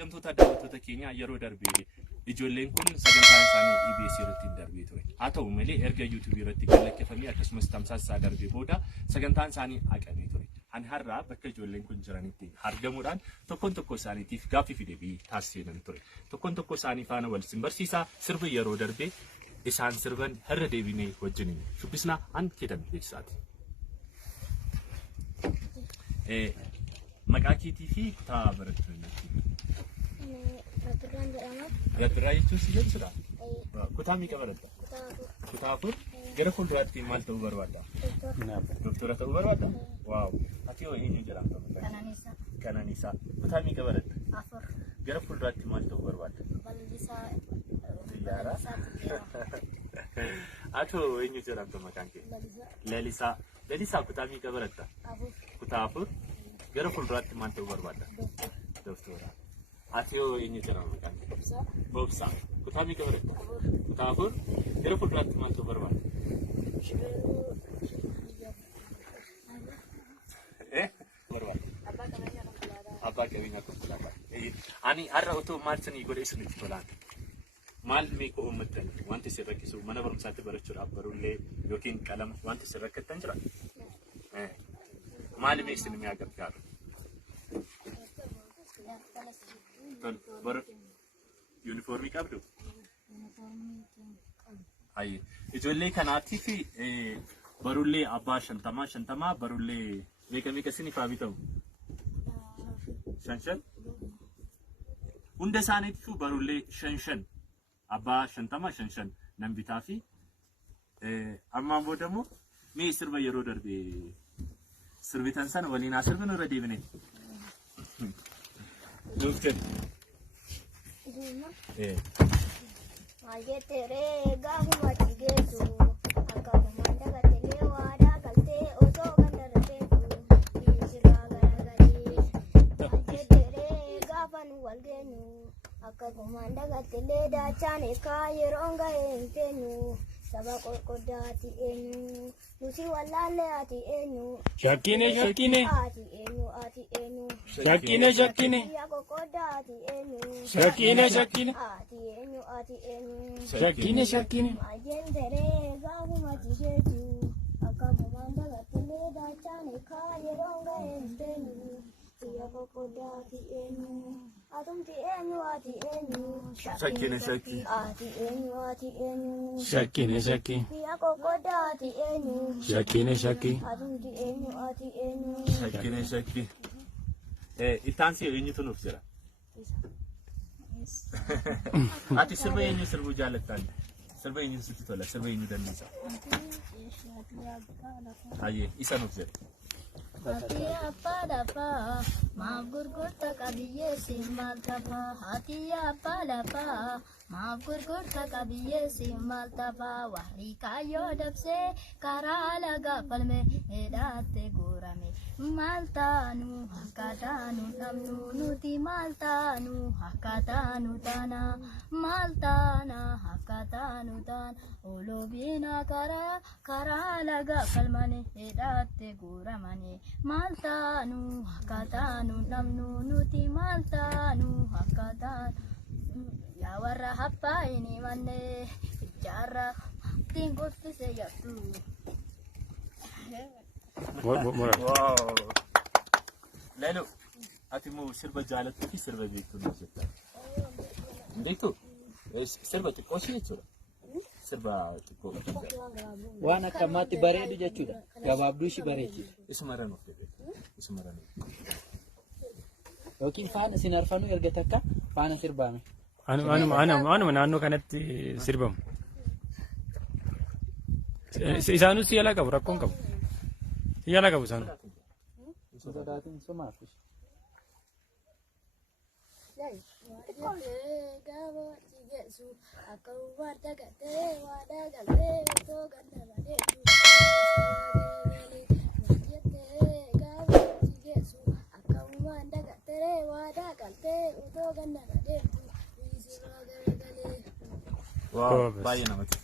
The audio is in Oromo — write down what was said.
Jamtoota daawwattoota keenya yeroo darbee ijoolleen kun sagantaan isaanii EBS irratti darbee ture. Haa ta'u malee erga YouTube irratti galakkifamee akkasumas tamsaasa darbee booda sagantaan isaanii haqamee ture. Ani har'a bakka ijoolleen kun jiranitti argamuudhaan tokkoon tokko isaaniitiif gaaffii fi deebii taasisee ture. Tokkoon tokko isaanii faana wal simbarsiisaa sirba yeroo darbee isaan sirban har'a deebinee wajjin shubbisnaa an keetan beeksisaati. Maqaa keetii fi kutaa barattuu Gabbiraa jechuun si jechuudha. Kutaa meeqa baratta? Kutaa afur. Gara fuulduraatti maal ta'uu barbaadda? Doktora ta'uu barbaadda? Waaw. Ati hoo eenyu jedhamta? Kananiisaa. Kutaa meeqa baratta? Afur. Gara fuulduraatti maal ta'uu barbaadda? Balalisaa. Xiyyaara. Ati hoo eenyu jedhamta maqaan kee? Lalisaa. Lalisaa kutaa meeqa baratta? Afur. Kutaa afur. Gara fuulduraatti maal ta'uu barbaadda? Doktora. Ati hoo eenyu jedhama maqaan kee? Bobsaa. Kutaa meeqa baratta? Kutaa afur. Gara fuulduraatti maal ta'uu barbaadda? Abbaa qabeenyaa konkolaataa. Ani har'a otoo maal sanii godhe isinitti tolaan. Maal meeqa uummattan wanti isin rakkisu mana barumsaatti barachuudhaaf barullee yookiin qalama wanti isin rakkattan jira? Maal mee isin mi'a gargaaru? Uniformii qabdu? Ayi. Ijoollee kanaatiif barullee abbaa 50 barullee meeqa isiniif haa bitamu? 5. Hunda isaaniitiif barullee 5 abbaa 50 nan bitaa fi ammaan booda immoo mee sirba yeroo darbee sirbitan sana waliin haa sirbinu irra deebine. Doktor. Maajetere gaafuma tigeetu akka komanda gatee waadaa galtee osoo ganda rafeetu dhiisirraa garagalee. Maajetere gaafa nu wal geenyu akka komanda gatee daachaan eekaa yeroo gahee hin teenyu saba qorqoddaati eenyu nuti wallaalle ati eenyu. Shakkine. Ati eenyu. Shakkine. Yaa qorqoddaati eenyu. Shakkine. Ati eenyu. Shakkine. Maajetere gaafuma tigeetu akka komanda gatee daachaan eekaa yeroo gahee hin teenyu yaa qorqoddaati eenyu. Atumti eenyu ati eenyu. Shakkine. Ati eenyu. Shakkine. Yaa qorqoddaati eenyu. Shakkine. Atumti eenyu ati eenyu. Shakkine. Ittaansi eenyutu nuuf jira? Ati sirba eenyu sirbuu jaallattan? Sirba eenyu sitti tola? Sirba eenyu dandeessa? Ayyee isa nuuf jira. Hati abbaa lafaa maaf gurgurta qabiyyee siin maal taphaa? Hati abbaa lafaa maaf gurgurta qabiyyee siin maal taphaa? Warri kaayyoo dabsee karaa lagaa falme hidhaatte guurame. Maal taanu akka taanu dhabnu nuti maal taanu akka taanu taana maal taana akka taanu taana oloobina karaa lagaa falmane hidhaatte guuramane. Maal taanu akka taanu dhabnu nuti maal taanu akka taanu yaa warra habbaa hin himanne ijaarra ittiin qoffise jattu. Wow. Lelo, ati moo sirba jaalattuu fi sirba beektuu nuuf jettaa? Beektuu? Sirba xiqqoo ishee jechuudha. Sirba xiqqoo waan akka ammaatti bareedu jechuudha. Gabaabduu ishii bareechiti. isuma irra nuuf deebi'e. Isuma irra nuuf. Yookiin faana isin arfanuu erga takka faana sirbaame. Anuma naannoo kanatti sirbamu. Isaanus siyaala qabu rakkoon qabu. Siyaala qabu isaanu. Sodaatiin sumaaf. Akka warda gatee waadaa galtee otoo ganda badeetu. Maajetere gaafa tigeessu akka warda gatee waadaa galtee otoo ganda badeetu dhiisirraa garagalee. Wow, baay'ee namatti